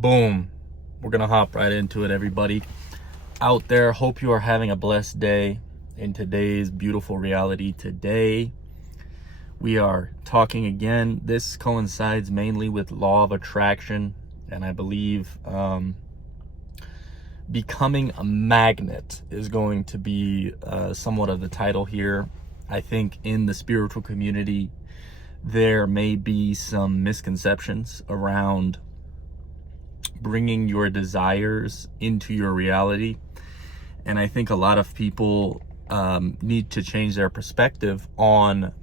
Boom. We're going to hop right into it, everybody out there. Hope you are having a blessed day in today's beautiful reality. Today, we are talking again. This coincides mainly with law of attraction, and I believe becoming a magnet is going to be somewhat of the title here. I think in the spiritual community, there may be some misconceptions around bringing your desires into your reality. And I think a lot of people need to change their perspective on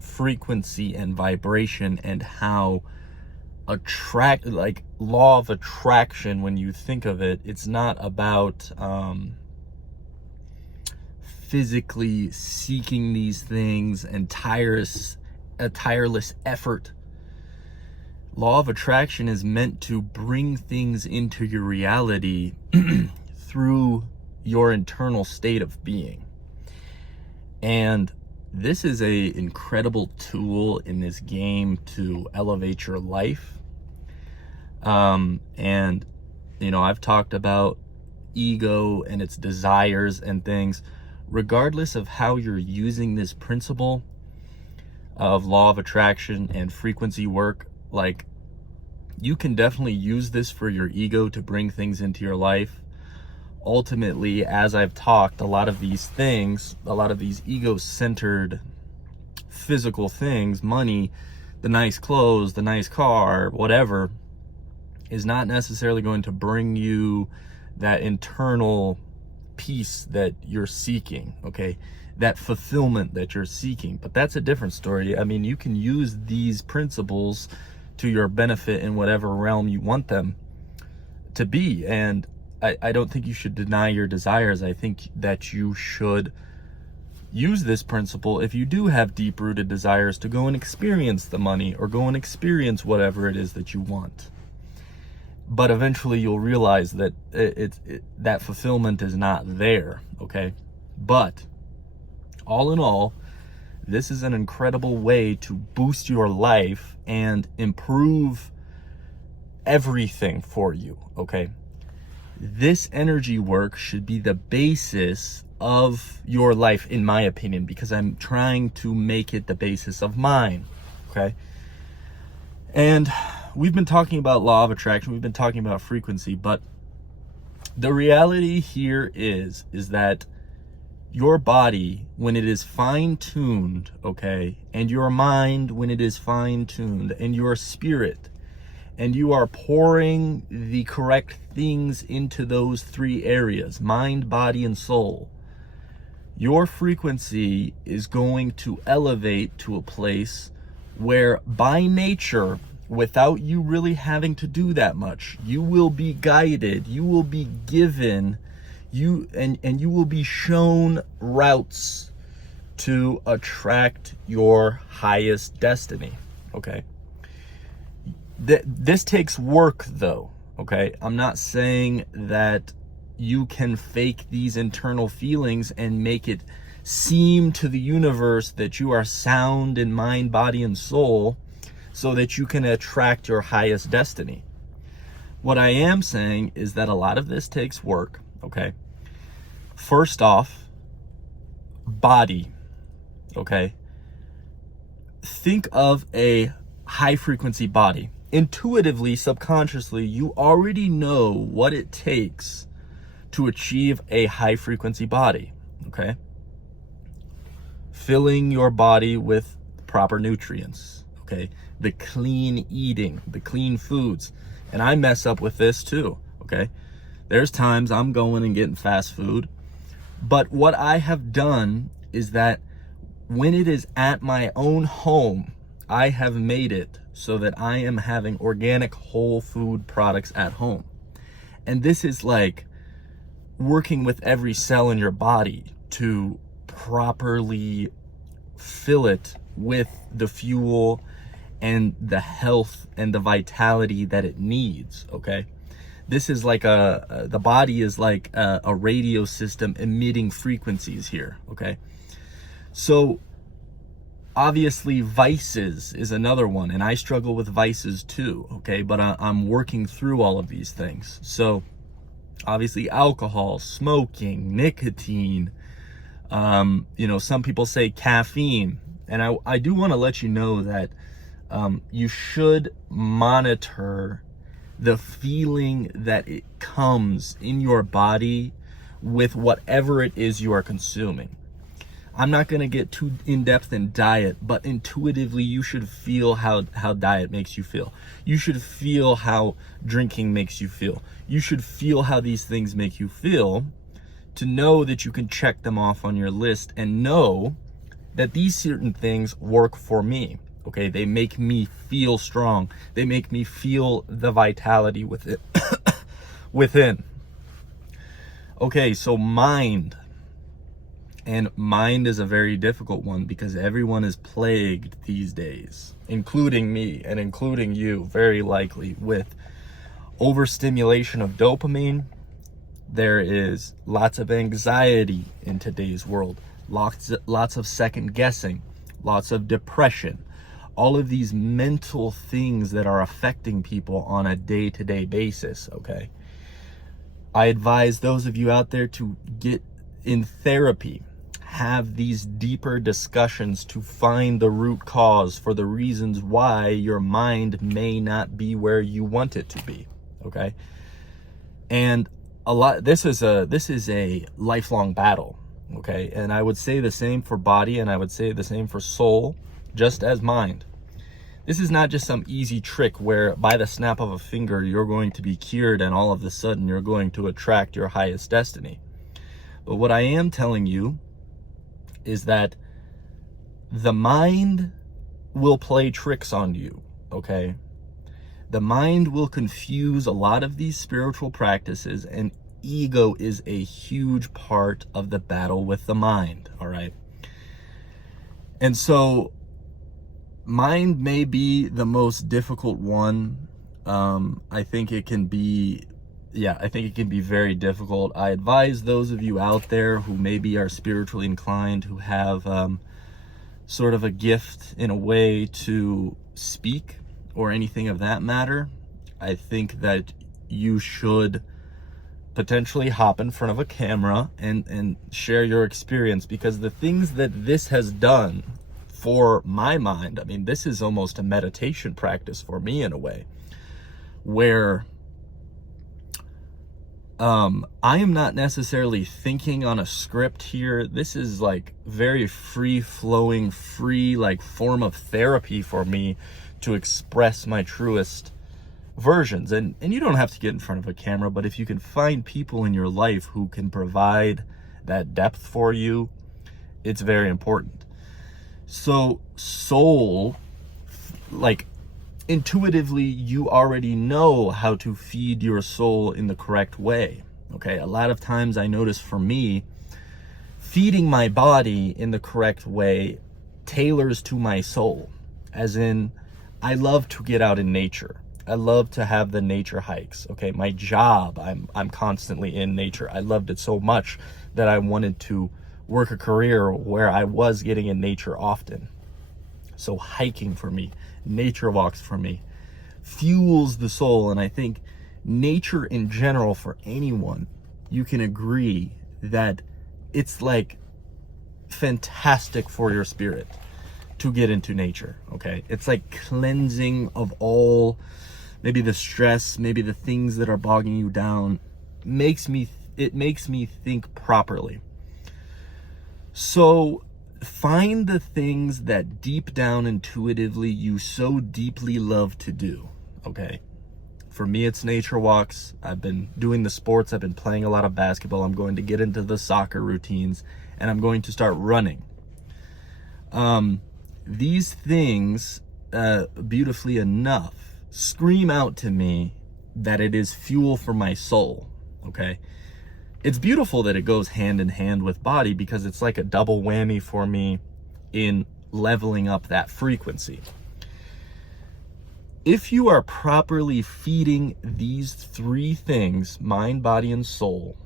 frequency and vibration and how law of attraction, when you think of it, it's not about physically seeking these things and a tireless effort. Law of attraction is meant to bring things into your reality through your internal state of being. And this is an incredible tool in this game to elevate your life. And, you know, I've talked about ego and its desires and things. Regardless of how you're using this principle of law of attraction and frequency work, like, you can definitely use this for your ego to bring things into your life. Ultimately, as I've talked, a lot of these ego-centered physical things, money, the nice clothes, the nice car, whatever, is not necessarily going to bring you that internal peace that you're seeking, okay? That fulfillment that you're seeking. But that's a different story. I mean, you can use these principles to your benefit in whatever realm you want them to be. And I don't think you should deny your desires. I think that you should use this principle if you do have deep-rooted desires to go and experience the money or go and experience whatever it is that you want. But eventually you'll realize that that fulfillment is not there, okay? But all in all, this is an incredible way to boost your life and improve everything for you, okay? This energy work should be the basis of your life, in my opinion, because I'm trying to make it the basis of mine, okay? And we've been talking about law of attraction, we've been talking about frequency, but the reality here is that your body, when it is fine-tuned, okay, and your mind, when it is fine-tuned, and your spirit, and you are pouring the correct things into those three areas, mind, body, and soul, your frequency is going to elevate to a place where, by nature, without you really having to do that much, you will be guided, you will be given, you will be shown routes to attract your highest destiny, okay? This takes work, though, okay? I'm not saying that you can fake these internal feelings and make it seem to the universe that you are sound in mind, body, and soul so that you can attract your highest destiny. What I am saying is that a lot of this takes work, okay? First off, body, okay? Think of a high-frequency body. Intuitively, subconsciously, you already know what it takes to achieve a high-frequency body, okay? Filling your body with proper nutrients, okay? The clean eating, the clean foods. And I mess up with this too, okay? There's times I'm going and getting fast food, but what I have done is that when it is at my own home, I have made it so that I am having organic whole food products at home. And this is like working with every cell in your body to properly fill it with the fuel and the health and the vitality that it needs, okay? This is like the body is like a radio system emitting frequencies here, okay? So Obviously, vices is another one, and I struggle with vices too, okay? But I'm working through all of these things. So obviously alcohol, smoking, nicotine, some people say caffeine. And I do want to let you know that you should monitor the feeling that it comes in your body with whatever it is you are consuming. I'm not going to get too in-depth in diet, but intuitively you should feel how diet makes you feel. You should feel how drinking makes you feel. You should feel how these things make you feel to know that you can check them off on your list and know that these certain things work for me. Okay, they make me feel strong. They make me feel the vitality within. Okay, so mind. And mind is a very difficult one because everyone is plagued these days, including me and including you, very likely, with overstimulation of dopamine. There is lots of anxiety in today's world, lots of second guessing, lots of depression, all of these mental things that are affecting people on a day-to-day basis, okay? I advise those of you out there to get in therapy, have these deeper discussions to find the root cause for the reasons why your mind may not be where you want it to be, okay? And this is a lifelong battle, okay? And I would say the same for body, and I would say the same for soul, just as mind. This is not just some easy trick where by the snap of a finger you're going to be cured and all of a sudden you're going to attract your highest destiny. But what I am telling you is that the mind will play tricks on you, okay? The mind will confuse a lot of these spiritual practices, and ego is a huge part of the battle with the mind, all right? And so mind may be the most difficult one. I think it can be very difficult. I advise those of you out there who maybe are spiritually inclined, who have sort of a gift in a way to speak or anything of that matter, I think that you should potentially hop in front of a camera and share your experience, because the things that this has done for my mind, I mean, this is almost a meditation practice for me in a way, where I am not necessarily thinking on a script here. This is like very free-flowing, like form of therapy for me to express my truest versions. And you don't have to get in front of a camera, but if you can find people in your life who can provide that depth for you, it's very important. So soul, like, intuitively, you already know how to feed your soul in the correct way, okay? A lot of times I notice for me, feeding my body in the correct way tailors to my soul. As in, I love to get out in nature. I love to have the nature hikes, okay? My job, I'm constantly in nature. I loved it so much that I wanted to work a career where I was getting in nature often. So hiking for me, nature walks for me, fuels the soul. And I think nature in general, for anyone, you can agree that it's like fantastic for your spirit to get into nature, okay? It's like cleansing of all, maybe the stress, maybe the things that are bogging you down. It makes me think properly. So find the things that deep down intuitively you so deeply love to do, okay? For me, it's nature walks. I've been doing the sports. I've been playing a lot of basketball. I'm going to get into the soccer routines, and I'm going to start running. These things, beautifully enough, scream out to me that it is fuel for my soul, okay? It's beautiful that it goes hand in hand with body, because it's like a double whammy for me in leveling up that frequency. If you are properly feeding these three things, mind, body, and soul,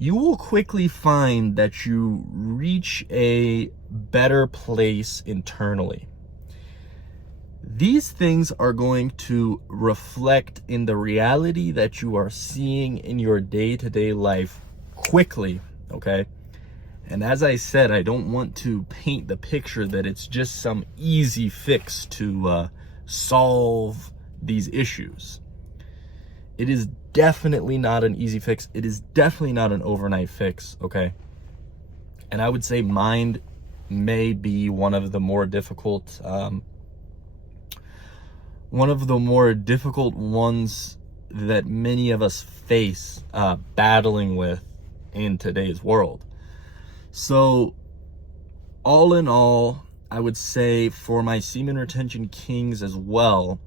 you will quickly find that you reach a better place internally. These things are going to reflect in the reality that you are seeing in your day-to-day life quickly, okay? And as I said, I don't want to paint the picture that it's just some easy fix to solve these issues. It is definitely not an easy fix. It is definitely not an overnight fix, okay? And I would say mind may be one of the more difficult ones that many of us face battling with in today's world. So all in all, I would say for my semen retention kings as well,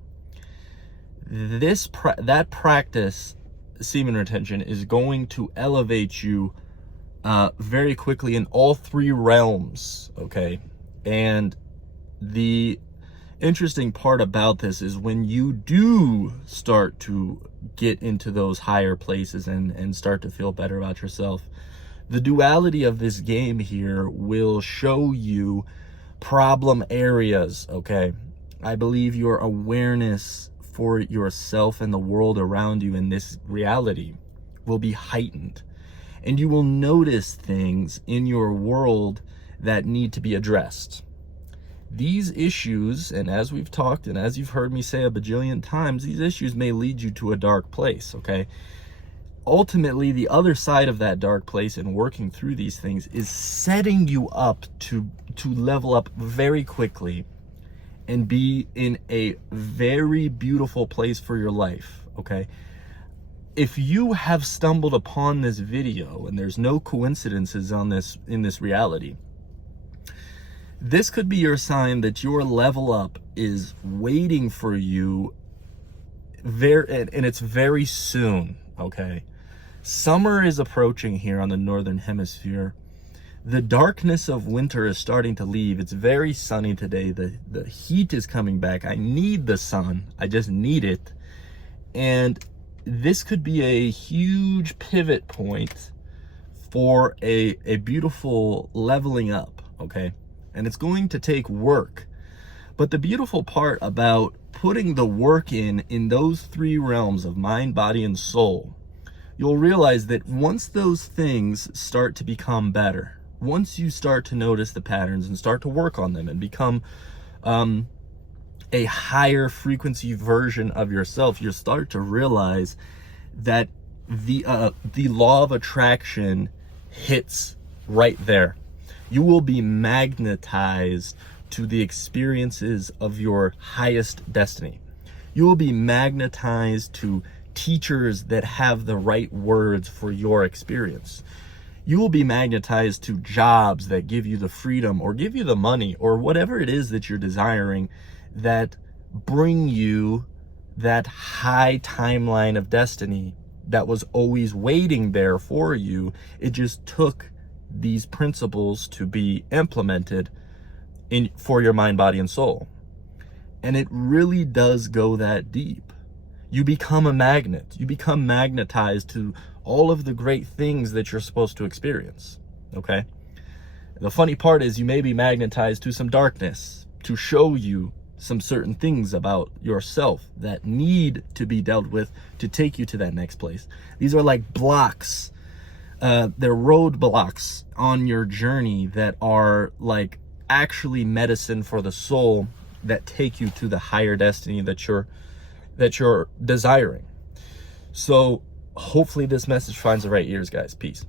that practice, semen retention, is going to elevate you very quickly in all three realms, okay? And the interesting part about this is when you do start to get into those higher places and start to feel better about yourself, the duality of this game here will show you problem areas, okay? I believe your awareness for yourself and the world around you in this reality will be heightened. And you will notice things in your world that need to be addressed. These issues, and as we've talked and as you've heard me say a bajillion times, these issues may lead you to a dark place, okay? Ultimately, the other side of that dark place and working through these things is setting you up to level up very quickly and be in a very beautiful place for your life, okay? If you have stumbled upon this video, and there's no coincidences in this reality, this could be your sign that your level up is waiting for you and it's very soon, okay? Summer is approaching here on the northern hemisphere. The darkness of winter is starting to leave. It's very sunny today. The heat is coming back. I need the sun. I just need it. And this could be a huge pivot point for a beautiful leveling up, okay? And it's going to take work. But the beautiful part about putting the work in those three realms of mind, body, and soul, you'll realize that once those things start to become better, once you start to notice the patterns and start to work on them and become a higher frequency version of yourself, you'll start to realize that the law of attraction hits right there. You will be magnetized to the experiences of your highest destiny. You will be magnetized to teachers that have the right words for your experience. You will be magnetized to jobs that give you the freedom or give you the money or whatever it is that you're desiring, that bring you that high timeline of destiny that was always waiting there for you. It just took these principles to be implemented for your mind, body, and soul. And it really does go that deep. You become a magnet. You become magnetized to all of the great things that you're supposed to experience, okay? The funny part is you may be magnetized to some darkness to show you some certain things about yourself that need to be dealt with to take you to that next place. These are like blocks. They're roadblocks on your journey that are like actually medicine for the soul that take you to the higher destiny that you're desiring. So hopefully this message finds the right ears, guys. Peace.